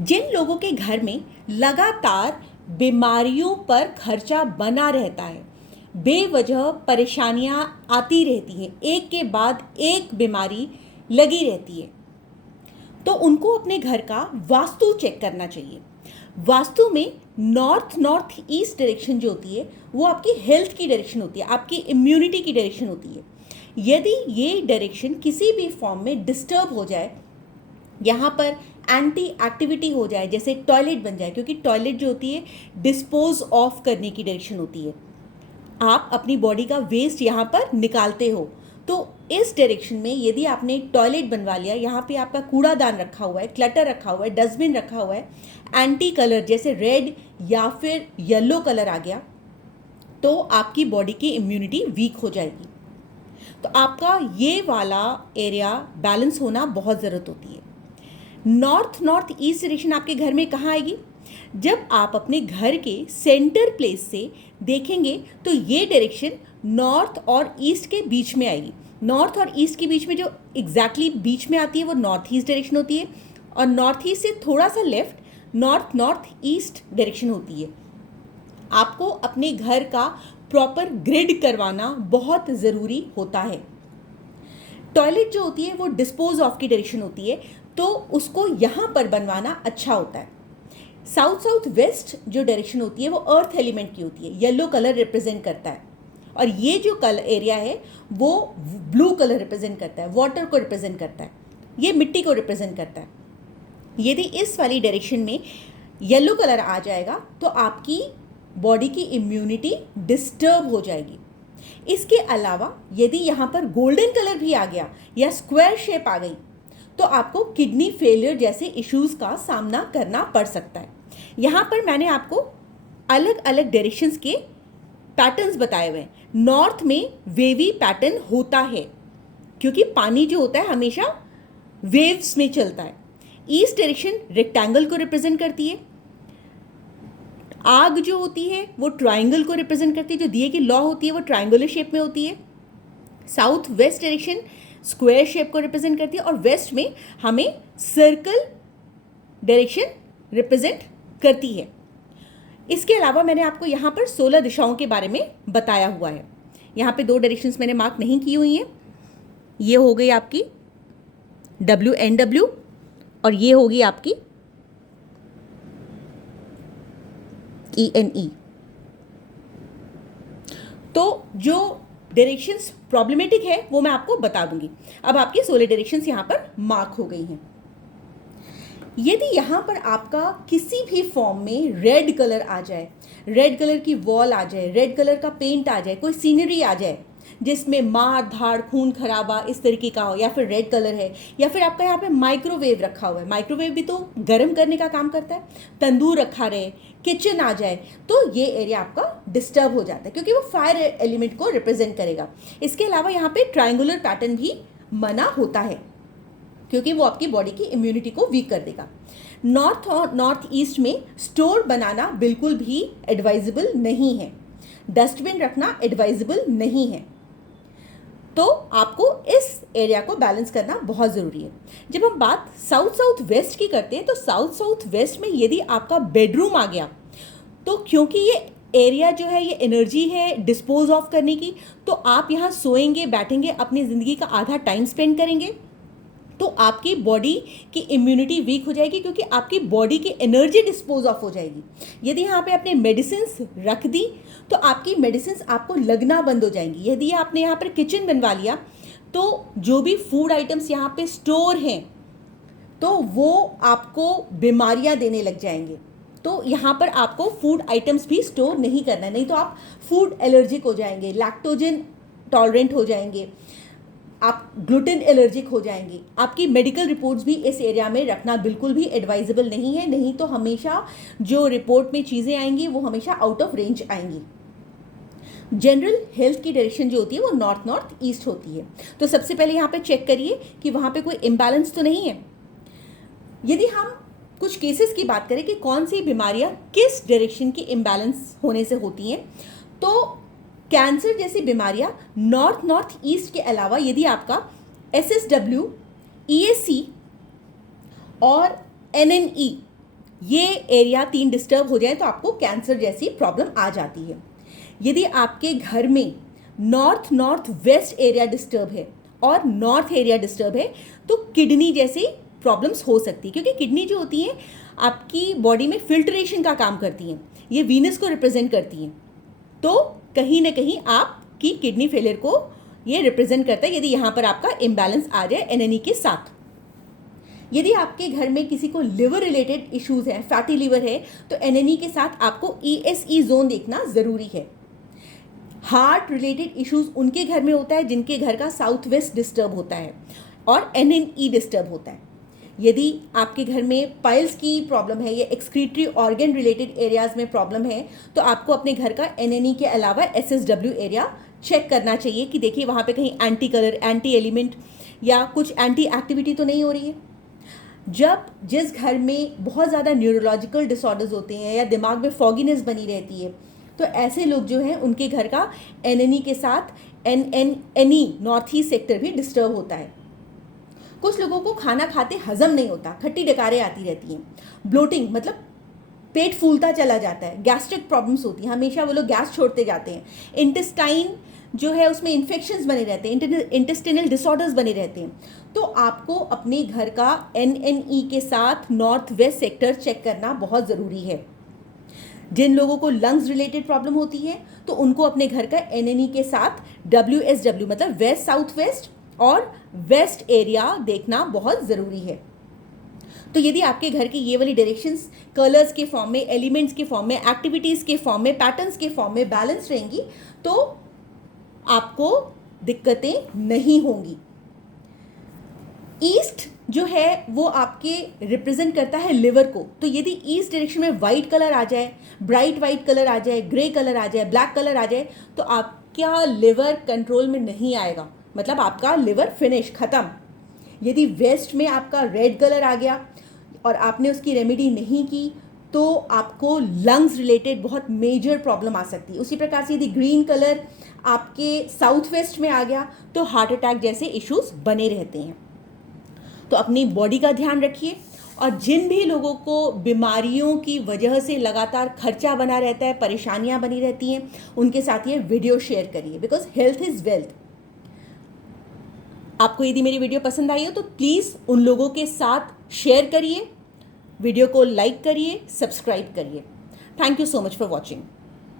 जिन लोगों के घर में लगातार बीमारियों पर खर्चा बना रहता है, बेवजह परेशानियां आती रहती हैं, एक के बाद एक बीमारी लगी रहती है, तो उनको अपने घर का वास्तु चेक करना चाहिए। वास्तु में नॉर्थ नॉर्थ ईस्ट डायरेक्शन जो होती है वो आपकी हेल्थ की डायरेक्शन होती है, आपकी इम्यूनिटी की डायरेक्शन होती है। यदि ये डायरेक्शन किसी भी फॉर्म में डिस्टर्ब हो जाए, यहाँ पर एंटी एक्टिविटी हो जाए, जैसे टॉयलेट बन जाए, क्योंकि टॉयलेट जो होती है डिस्पोज ऑफ करने की डायरेक्शन होती है, आप अपनी बॉडी का वेस्ट यहाँ पर निकालते हो, तो इस डायरेक्शन में यदि आपने टॉयलेट बनवा लिया, यहाँ पे आपका कूड़ादान रखा हुआ है, क्लटर रखा हुआ है, डस्टबिन रखा हुआ है, एंटी कलर जैसे रेड या फिर येलो कलर आ गया, तो आपकी बॉडी की इम्यूनिटी वीक हो जाएगी। तो आपका ये वाला एरिया बैलेंस होना बहुत ज़रूरत होती है। नॉर्थ नॉर्थ ईस्ट डायरेक्शन आपके घर में कहाँ आएगी? जब आप अपने घर के सेंटर प्लेस से देखेंगे तो ये डायरेक्शन नॉर्थ और ईस्ट के बीच में आएगी। नॉर्थ और ईस्ट के बीच में जो एग्जैक्टली बीच में आती है वो नॉर्थ ईस्ट डायरेक्शन होती है, और नॉर्थ ईस्ट से थोड़ा सा left north north east direction होती है। आपको अपने घर का प्रॉपर ग्रिड करवाना बहुत ज़रूरी होता है। टॉयलेट जो होती है वो डिस्पोज ऑफ की डायरेक्शन होती है, तो उसको यहाँ पर बनवाना अच्छा होता है। साउथ साउथ वेस्ट जो डायरेक्शन होती है वो अर्थ एलिमेंट की होती है, येलो कलर रिप्रेजेंट करता है, और ये जो कलर एरिया है वो ब्लू कलर रिप्रेजेंट करता है, वाटर को रिप्रेजेंट करता है, ये मिट्टी को रिप्रेजेंट करता है। यदि इस वाली डायरेक्शन में येलो कलर आ जाएगा तो आपकी बॉडी की इम्यूनिटी डिस्टर्ब हो जाएगी। इसके अलावा यदि यहाँ पर गोल्डन कलर भी आ गया या स्क्वायर शेप आ गई तो आपको किडनी फेलियर जैसे इश्यूज़ का सामना करना पड़ सकता है। यहाँ पर मैंने आपको अलग अलग डायरेक्शंस के पैटर्न्स बताए हुए हैं। नॉर्थ में वेवी पैटर्न होता है क्योंकि पानी जो होता है हमेशा वेव्स में चलता है। ईस्ट डायरेक्शन रेक्टेंगल को रिप्रेजेंट करती है। आग जो होती है वो ट्राइंगल को रिप्रेजेंट करती है, जो दिए की लौ होती है वो ट्राइंगुलर शेप में होती है। South west direction square shape को रिप्रेजेंट करती है, और वेस्ट में हमें सर्कल डायरेक्शन रिप्रेजेंट करती है। इसके अलावा मैंने आपको यहाँ पर 16 दिशाओं के बारे में बताया हुआ है। यहाँ पे 2 डायरेक्शंस मैंने मार्क नहीं की हुई हैं। ये हो गई आपकी WNW और ये होगी आपकी ENE। तो जो डायरेक्शंस प्रॉब्लमेटिक है वो मैं आपको बता दूंगी। अब आपकी 16 डायरेक्शंस यहाँ पर मार्क हो गई हैं। यदि यहाँ पर आपका किसी भी फॉर्म में रेड कलर आ जाए, रेड कलर की वॉल आ जाए, रेड कलर का पेंट आ जाए, कोई सीनरी आ जाए जिसमें मार धाड़ खून खराबा इस तरीके का हो, या फिर रेड कलर है, या फिर आपका यहाँ पे माइक्रोवेव रखा हुआ है, माइक्रोवेव भी तो गर्म करने का काम करता है, तंदूर रखा रहे, किचन आ जाए, तो ये एरिया आपका डिस्टर्ब हो जाता है क्योंकि वो फायर एलिमेंट को रिप्रेजेंट करेगा। इसके अलावा यहाँ पे ट्राइंगुलर पैटर्न भी मना होता है क्योंकि वो आपकी बॉडी की इम्यूनिटी को वीक कर देगा। नॉर्थ और नॉर्थ ईस्ट में स्टोर बनाना बिल्कुल भी एडवाइजेबल नहीं है, डस्टबिन रखना एडवाइजेबल नहीं है, तो आपको इस एरिया को बैलेंस करना बहुत ज़रूरी है। जब हम बात साउथ साउथ वेस्ट की करते हैं तो साउथ साउथ वेस्ट में यदि आपका बेडरूम आ गया तो क्योंकि ये एरिया जो है ये एनर्जी है डिस्पोज ऑफ करने की, तो आप यहाँ सोएंगे, बैठेंगे, अपनी ज़िंदगी का आधा टाइम स्पेंड करेंगे, तो आपकी बॉडी की इम्यूनिटी वीक हो जाएगी क्योंकि आपकी बॉडी की एनर्जी डिस्पोज ऑफ हो जाएगी। यदि यहाँ पे आपने मेडिसिन्स रख दी तो आपकी मेडिसिन्स आपको लगना बंद हो जाएंगी। यदि आपने यहाँ पर किचन बनवा लिया तो जो भी फूड आइटम्स यहाँ पे स्टोर हैं तो वो आपको बीमारियाँ देने लग जाएंगे। तो यहाँ पर आपको फूड आइटम्स भी स्टोर नहीं करना है, नहीं तो आप फूड एलर्जिक हो जाएंगे, लैक्टोजन टॉलरेंट हो जाएंगे, आप ग्लूटेन एलर्जिक हो जाएंगी। आपकी मेडिकल रिपोर्ट्स भी इस एरिया में रखना बिल्कुल भी एडवाइजेबल नहीं है, नहीं तो हमेशा जो रिपोर्ट में चीज़ें आएंगी वो हमेशा आउट ऑफ रेंज आएंगी। जनरल हेल्थ की डायरेक्शन जो होती है वो नॉर्थ नॉर्थ ईस्ट होती है। तो सबसे पहले यहाँ पे चेक करिए कि वहाँ पे कोई इम्बैलेंस तो नहीं है। यदि हम कुछ केसेस की बात करें कि कौन सी बीमारियाँ किस डायरेक्शन की इम्बैलेंस होने से होती हैं, तो कैंसर जैसी बीमारियां नॉर्थ नॉर्थ ईस्ट के अलावा यदि आपका SSW, EAC और NNE ये एरिया 3 डिस्टर्ब हो जाए तो आपको कैंसर जैसी प्रॉब्लम आ जाती है। यदि आपके घर में नॉर्थ वेस्ट एरिया डिस्टर्ब है और नॉर्थ एरिया डिस्टर्ब है तो किडनी जैसी प्रॉब्लम्स हो सकती है, क्योंकि किडनी जो होती है आपकी बॉडी में फिल्ट्रेशन का काम करती हैं, ये वीनस को रिप्रेजेंट करती हैं। तो कहीं ना कहीं आपकी किडनी फेलियर को ये रिप्रेजेंट करता है यदि यहाँ पर आपका इम्बैलेंस आ जाए एनएनई के साथ। यदि आपके घर में किसी को लिवर रिलेटेड इश्यूज हैं, फैटी लिवर है, तो एनएनई के साथ आपको ईएसई जोन देखना ज़रूरी है। हार्ट रिलेटेड इश्यूज उनके घर में होता है जिनके घर का साउथ वेस्ट डिस्टर्ब होता है और एनएनई डिस्टर्ब होता है। यदि आपके घर में पाइल्स की प्रॉब्लम है या एक्सक्रीटरी ऑर्गन रिलेटेड एरियाज में प्रॉब्लम है तो आपको अपने घर का एनएनई के अलावा एसएसडब्ल्यू एरिया चेक करना चाहिए कि देखिए वहाँ पे कहीं एंटी कलर, एंटी एलिमेंट या कुछ एंटी एक्टिविटी तो नहीं हो रही है। जब जिस घर में बहुत ज़्यादा न्यूरोलॉजिकल डिसऑर्डर्स होते हैं या दिमाग में फॉगीनेस बनी रहती है तो ऐसे लोग जो हैं उनके घर का एनएनई के साथ एनएनई नॉर्थ ईस्ट सेक्टर भी डिस्टर्ब होता है। कुछ लोगों को खाना खाते हजम नहीं होता, खट्टी डकारें आती रहती हैं, ब्लोटिंग मतलब पेट फूलता चला जाता है, गैस्ट्रिक प्रॉब्लम्स होती हैं, हमेशा वो लोग गैस छोड़ते जाते हैं, इंटेस्टाइन जो है उसमें इन्फेक्शंस बने रहते हैं, इंटेस्टिनल डिसऑर्डर्स बने रहते हैं। तो आपको अपने घर का एनएनई के साथ नॉर्थ वेस्ट सेक्टर चेक करना बहुत ज़रूरी है। जिन लोगों को लंग्स रिलेटेड प्रॉब्लम होती है तो उनको अपने घर का एनएनई के साथ WSW मतलब वेस्ट साउथ वेस्ट और वेस्ट एरिया देखना बहुत ज़रूरी है। तो यदि आपके घर की ये वाली डायरेक्शंस कलर्स के फॉर्म में, एलिमेंट्स के फॉर्म में, एक्टिविटीज़ के फॉर्म में, पैटर्न्स के फॉर्म में बैलेंस रहेंगी तो आपको दिक्कतें नहीं होंगी। ईस्ट जो है वो आपके रिप्रेजेंट करता है लिवर को, तो यदि ईस्ट डायरेक्शन में वाइट कलर आ जाए, ब्राइट वाइट कलर आ जाए, ग्रे कलर आ जाए, ब्लैक कलर आ जाए तो आपका लिवर कंट्रोल में नहीं आएगा, मतलब आपका लिवर फिनिश खत्म। यदि वेस्ट में आपका रेड कलर आ गया और आपने उसकी रेमेडी नहीं की तो आपको लंग्स रिलेटेड बहुत मेजर प्रॉब्लम आ सकती है। उसी प्रकार से यदि ग्रीन कलर आपके साउथ वेस्ट में आ गया तो हार्ट अटैक जैसे इश्यूज बने रहते हैं। तो अपनी बॉडी का ध्यान रखिए और जिन भी लोगों को बीमारियों की वजह से लगातार खर्चा बना रहता है, परेशानियां बनी रहती हैं, उनके साथ ये वीडियो शेयर करिए, बिकॉज हेल्थ इज़ वेल्थ। आपको यदि मेरी वीडियो पसंद आई हो तो प्लीज़ उन लोगों के साथ शेयर करिए, वीडियो को लाइक करिए, सब्सक्राइब करिए। Thank you so much for watching.